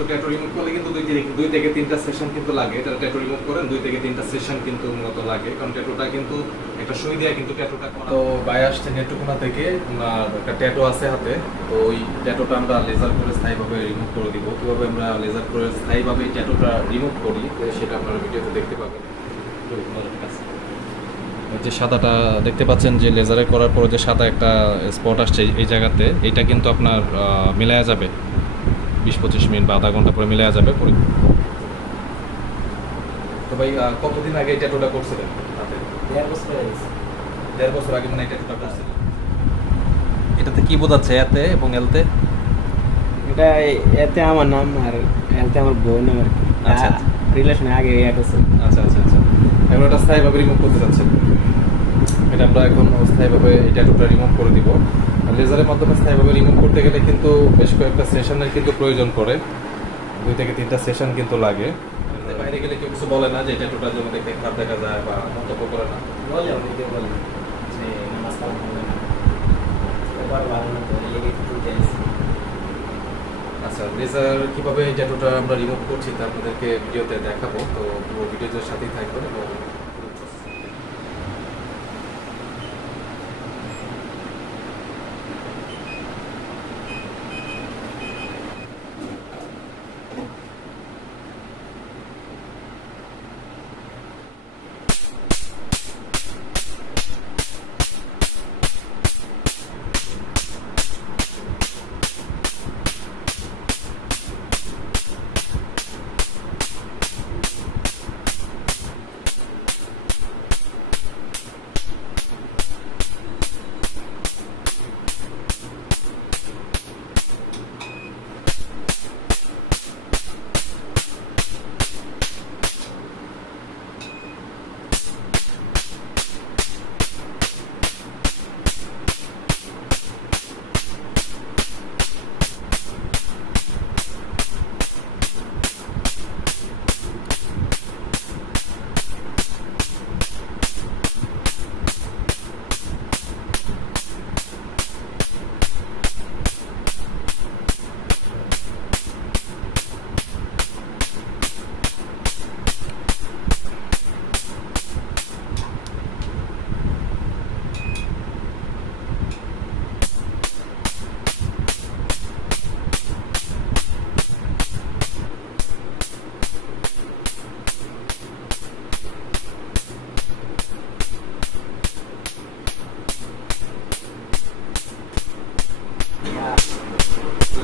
তো tattoo remove করলে কিন্তু দুই থেকে দুই থেকে তিনটা সেশন কিন্তু লাগে। এটা ট্যাটু রিমুভ করেন দুই থেকে তিনটা সেশন কিন্তু মূলত লাগে। কারণ ট্যাটুটা কিন্তু একটা সুই দেওয়া কিন্তু ট্যাটুটা তো ভাই আসছে নেটুকুনা থেকে ওনার একটা ট্যাটু আছে হাতে। তো ওই ট্যাটুটা আমরা লেজার করে স্থায়ীভাবে রিমুভ করে দিব। কীভাবে আমরা লেজার করে স্থায়ীভাবে ট্যাটুটা রিমুভ করি সেটা আপনারা ভিডিওতে দেখতে পাবেন। তো ওনার কাছে। যে সাদাটা দেখতে পাচ্ছেন যে লেজারে করার পরে যে সাদা একটা স্পট আসছে এই জায়গাতে এটা কিন্তু আপনার মিলায়া যাবে। বিশ পঁচিশ মিনিট বা আধা ঘণ্টা পরে মিলায়া যাবে পরে তো ভাই কতদিন আগে এই ট্যাটুটা করছিলেন দেড় বছর হয়ে দেড় বছর আগে মানে এই ট্যাটুটা করছিলেন। এটাতে কি বোঝাচ্ছে এতে এবং এলতে? এটা এতে আমার নাম আর এতে আমার বোন আর আচ্ছা, আচ্ছা। রিলেশনে আগে এক আছে। আচ্ছা আচ্ছা আচ্ছা। এখন এটা স্থায়ীভাবে রিমুভ করতে যাচ্ছেন। এটা আমরা এখন স্থায়ীভাবে এই ট্যাটুটা রিমুভ করে দিব। লেজারের মাধ্যমে স্থায়ীভাবে রিমুভ করতে গেলে কিন্তু বেশ কয়েকটা সেশনের কিন্তু প্রয়োজন পড়ে। দুই থেকে তিনটা সেশন কিন্তু লাগে। বাইরে গেলে কেউ কিছু বলে না যে ট্যাটুটার জন্য দেখতে খারাপ দেখা যায় বা মন্তব্য করে না। বলে অনেকে বলে যে না। এবার ভালো না তো। আচ্ছা লেজার কীভাবে এই ট্যাটুটা আমরা রিমুভ করছি তা আপনাদেরকে ভিডিওতে দেখাবো। তো পুরো ভিডিওর সাথেই থাকবেন এবং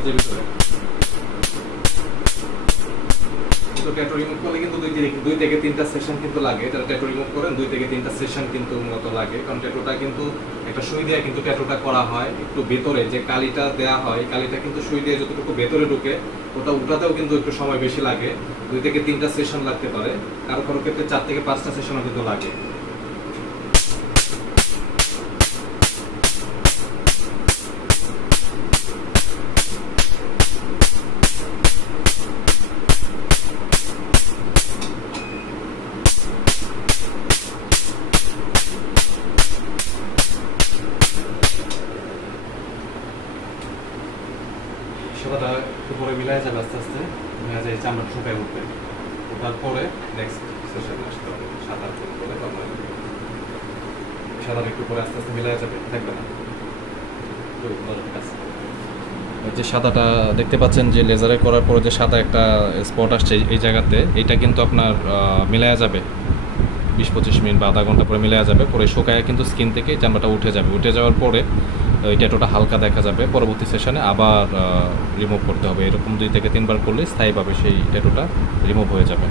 সেশন সেশন কারণ ট্যাটুটা কিন্তু একটা দিয়ে কিন্তু ট্যাটুটা করা হয় একটু ভেতরে। যে কালিটা হয়, কালিটা কিন্তু দিয়ে যতটুকু ভেতরে ঢুকে, ওটা কিন্তু একটু সময় বেশি লাগে। দুই থেকে তিনটা সেশন লাগতে পারে। কারও কারও ক্ষেত্রে চার থেকে পাঁচটা সেশনও কিন্তু লাগে। মিলাই যাবে আস্তে আস্তে মিলাই যায় চামড়া শুকায় উঠবে। ওঠার পরে নেক্সট সেশনে আসতে হবে একটু পরে আস্তে আস্তে মিলাই যাবে থাকবে না। যে সাদাটা দেখতে পাচ্ছেন যে লেজারে করার পরে যে সাদা একটা স্পট আসছে এই- জায়গাতে, এটা কিন্তু আপনার মিলায়া যাবে। বিশ পঁচিশ মিনিট বা আধা ঘণ্টা পরে মিলায়া যাবে, পরে শুকায় কিন্তু স্কিন থেকে চামড়াটা উঠে যাবে। উঠে যাওয়ার পরে ওই ট্যাটুটা হালকা দেখা যাবে। পরবর্তী সেশনে আবার রিমুভ করতে হবে। এরকম দুই থেকে তিনবার করলে স্থায়ীভাবে সেই ট্যাটুটা রিমুভ হয়ে যাবে।